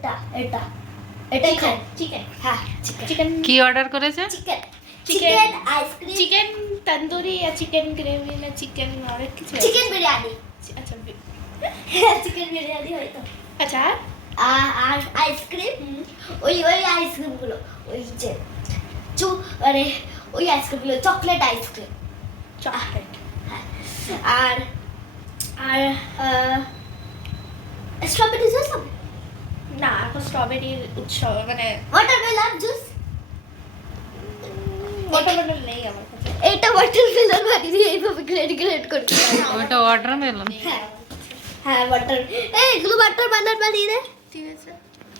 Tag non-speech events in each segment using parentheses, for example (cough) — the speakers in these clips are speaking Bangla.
এটা এটা। এটাই খাই। চিকেন হ্যাঁ চিকেন চিকেন কি অর্ডার করেছে? Chicken chicken ice cream chicken tandoori আর চিকেন গ্রেভি না চিকেন অনেক কিছু চিকেন বিরিয়ানি আচ্ছা চিকেন বিরিয়ানি হয়তো আচ্ছা আর? আর আর আইসক্রিম ওই ওই আইসক্রিমগুলো ওই যে চু মানে ওই আইসক্রিমগুলো চকলেট আইসক্রিম চকলেট হ্যাঁ আর আর স্ট্রবেরি জুস হবে না এখন স্ট্রবেরির উৎসব মানে ওয়াটারমেলন জুস ওয়াটারমেলন নেই আমার কাছে এইটা ওয়াটারমেলন বানিয়ে এইভাবে গ্রেড গ্রেড করতে হবে ওটা অর্ডার মেলন হ্যাঁ হ্যাঁ ওয়াটার এই এগুলো ওয়াটার বানার বানিয়ে দে ঠিক আছে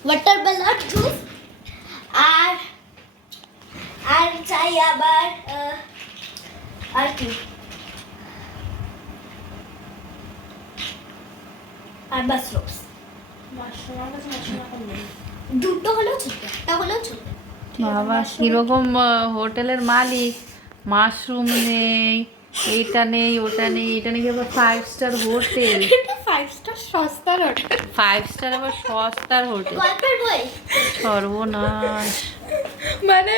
ওয়াটারমেলন জুস আর আর চাই আবার আহ, আর কি আর মাশরুমস মাশরুম দুটো হলেও একটা বাবা কীরকম হোটেলের মালিক। মাশরুম নেই এইটা নেই ওটা নেই এটা নাকি আবার five star hotel. (laughs) Five star সস্তার হোটেল। ফাইভ স্টার আবার সস্তার হোটেল। গল্পের বই। সর্বনাশ। মানে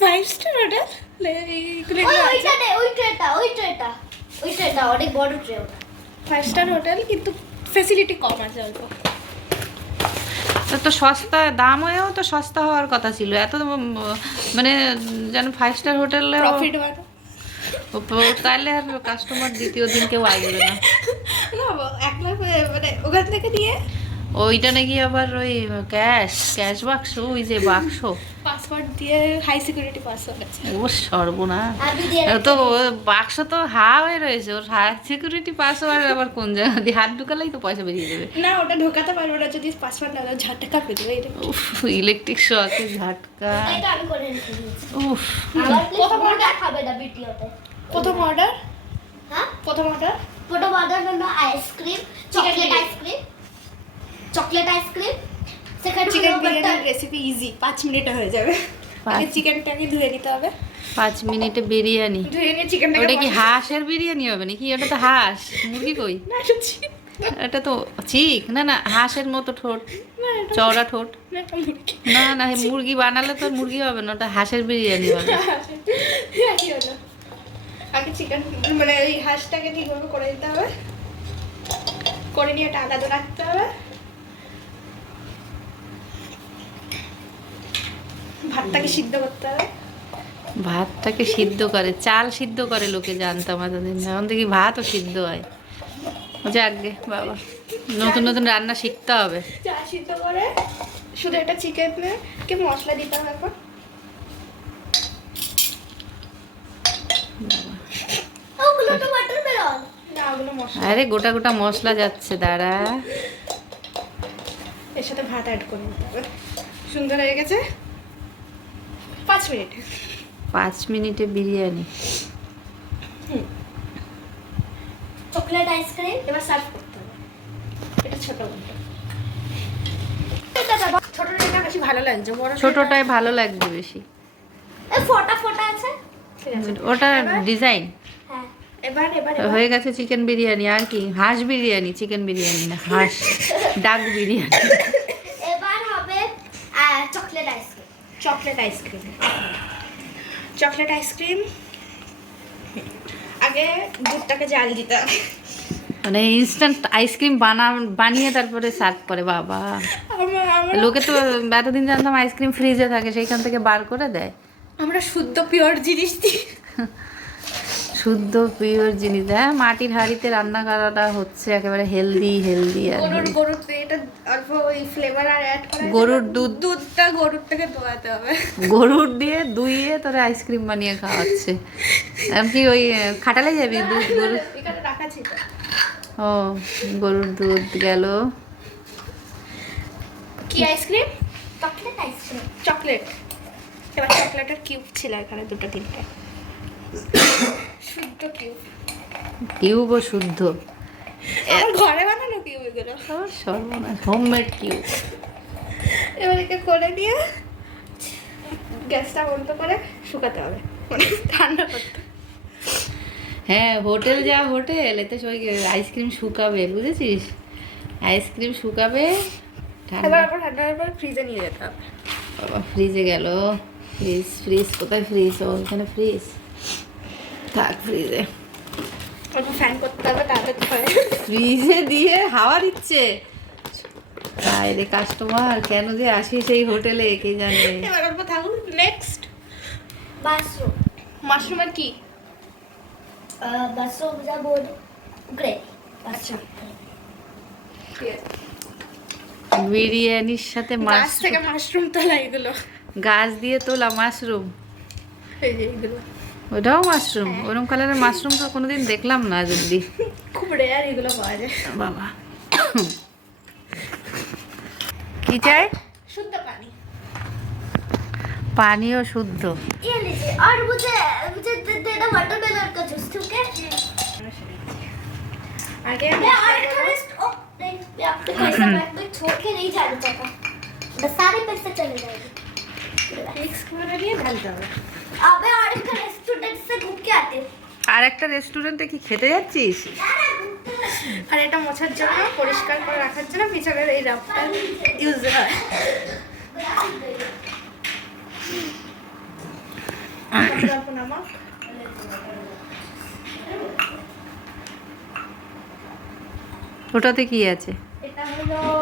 ফাইভ স্টার হোটেল? ওইটা ওই ট্রেটা ওই ট্রেটা ওই ট্রেটা অনেক বড় ট্রে ফাইভ স্টার হোটেল কিন্তু ফেসিলিটি কম আছে অল্প। তো সস্তা দাম হয়েও তো সস্তা হওয়ার কথা ছিল। এত মানে যেন ফাইভ স্টার হোটেলে প্রফিট তাহলে আর কাস্টমার দ্বিতীয় দিন কেউ আসবে না। না এক লাখ মানে ওখান থেকে নিয়ে ওইটা নাকি আবার ওই ক্যাশ ক্যাশ বাক্স ওই যে বাক্স পাসওয়ার্ড দিয়ে হাই সিকিউরিটি পাসওয়ার্ড আছে। ও সর্বনাশ। আমি তো ও বাক্স তো হা হয়ে রয়েছে ওর হাই সিকিউরিটি পাসওয়ার্ড আবার কোন জায়গা দিয়ে হাত ঢুকালেই তো পয়সা বেরিয়ে যাবে। না ওটা ঢোকাতে পারব না যদি পাসওয়ার্ড না দাও ঝাটকা পেতে এই উফ ইলেকট্রিক শকে ঝাটকা। উফ। প্রথম প্রথম অর্ডার খাবে না ভিডিওতে। প্রথম অর্ডার হ্যাঁ? প্রথম অর্ডার প্রথম অর্ডার হলো ice cream chocolate ice cream chocolate ice cream সেখানে চিকেন বিরিয়ানির রেসিপি ইজি পাঁচ মিনিটে হয়ে যাবে। আগে চিকেনটাকে ধুয়ে নিতে হবে। পাঁচ মিনিটে বিরিয়ানি। ধুয়ে নিয়ে চিকেনটাকে ওটা কি হাঁসের বিরিয়ানি হবে নাকি? ওটা তো হাঁস মুরগি কই? এটা তো ঠিক না না হাঁসের মতো ঠোঁট চওড়া ঠোঁট। না, না না মুরগি বানালে তো আর মুরগি হবে না ওটা হাঁসের বিরিয়ানি হবে। আগে চিকেন মানে ওই হাঁসটাকে ঠিকভাবে করে দিতে হবে? করে নিয়ে এটা আলাদা রাখতে হবে। ভাতটাকে সিদ্ধ করতে হবে। ভাতটাকে সিদ্ধ করে চাল সিদ্ধ করে লোকে জানতাম এতদিন এখন দেখি ভাতও সিদ্ধ হয়। যাকগে বাবা। নতুন নতুন রান্না শিখতে হবে। চা সিদ্ধ করে শুধু একটা চিকেনে কে মশলা দিতে হবে এখন। আরে গোটা গোটা মশলা যাচ্ছে দাঁড়া। এর সাথে ভাত অ্যাড করে দিতে হবে। সুন্দর হয়ে গেছে। পাঁচ মিনিট। পাঁচ মিনিটে বিরিয়ানি। চকলেট আইসক্রিম এবার সার্ভ করতে হবে। এটা ছোট ছোটটা বেশি ভালো লাগছে ছোটটাই ভালো লাগবে বেশি। ফোটা ফোটা আছে? ওটা ডিজাইন হ্যাঁ। হয়ে গেছে চিকেন বিরিয়ানি আর কি? হাঁস বিরিয়ানি চিকেন বিরিয়ানি না হাঁস। (laughs) ডাক বিরিয়ানি। এবার হবে chocolate ice cream chocolate ice cream chocolate ice cream আগে দুধটাকে জাল দিতে হবে মানে ইনস্ট্যান্ট আইসক্রিম বানা বানিয়ে তারপরে সার্ভ করে বাবা। লোকে তো এতদিন জানতাম আইসক্রিম ফ্রিজে থাকে সেইখান থেকে বার করে দেয়। আমরা শুদ্ধ পিওর জিনিস দিই। শুদ্ধ পিওর জিনিস। হ্যাঁ মাটির হাঁড়িতে রান্না করাটা হচ্ছে একেবারে হেলদি হেলদি আর গরুর। গরুর এটা অল্প ওই ফ্লেভার আর অ্যাড করে গরুর দুধ। দুধটা গরুর থেকে দোয়াতে হবে। গরুর দিয়ে দুইয়ে তোরা আইসক্রিম বানিয়ে খাওয়াচ্ছে। কি ওই খাটালে যাবি দুধ গরু এখানে রাখা ছিল। ও গরুর দুধ গেল। কি আইসক্রিম চকলেট আইসক্রিম চকলেট এবার চকলেটের কিউব ছিল এখানে দুটো তিনটে। শুদ্ধ কিউব কিউব ও শুদ্ধ। ঘরে বানানো কিউব এগুলো। সর্বনাশ হোমমেড কিউব এবার একে করে নিয়ে গ্যাসটা বন্ধ করে শুকাতে হবে। মানে ঠান্ডা করতে। হ্যাঁ হোটেল যা হোটেল এতে সবাই আইসক্রিম শুকাবে বুঝেছিস? আইসক্রিম শুকাবে ঠান্ডা ঠান্ডা ফ্রিজে নিয়ে যেতে হবে। ফ্রিজে গেল। ফ্রিজ ফ্রিজ কোথায় ফ্রিজ ও এখানে ফ্রিজ থাক ফ্রিজে অল্প ফ্যান করতে হবে হয় ফ্রিজে দিয়ে হাওয়া দিচ্ছে। হায় রে কাস্টমার কেন যে আসি সেই হোটেলে কে জানে? এবার অল্প থাকুন নেক্সট বাথরুম মাশরুমের কি? বাথরুম যা বোর্ড গ্রেভি আচ্ছা। ঠিক আছে বিরিয়ানির সাথে গাছ থেকে মাশরুম তোলা এগুলো গাছ দিয়ে তোলা মাশরুম ওটাও মাশরুম ওরম কালারের মাশরুম তো কোনোদিন দেখলাম না যদি খুব রেয়ার এগুলো পাওয়া যায় বাবা কি চাই শুদ্ধ পানি পানীয় শুদ্ধ আর বুঝে বুঝে এটা ওয়াটারমেলন কা জুস ঠিক আগে আর ও আপনি रेस्ट ओ नहीं मैं आपको पैसा बैग में छोड़ के नहीं जाना चाहता बस सारे पैसे चले जाएंगे মিক্স করে নিয়ে ঢালতে হবে अबे और एक रेस्टोरेंट से घूम के आते हैं আর একটা রেস্টুরেন্টে কি খেতে যাচ্ছিস আর এটা মোছার জন্য পরিষ্কার করে রাখার জন্য পিছনের এই রাফটা ইউজ হয় অল্প অল্প নামক ওটাতে কি আছে এটা হলো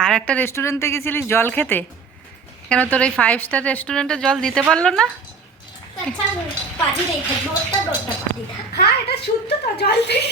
আর একটা রেস্টুরেন্টে গেছিলিস জল খেতে? কেন তোর এই ফাইভ স্টার রেস্টুরেন্টে জল দিতে পারল না? হ্যাঁ এটা শুনতো তো জল থেকে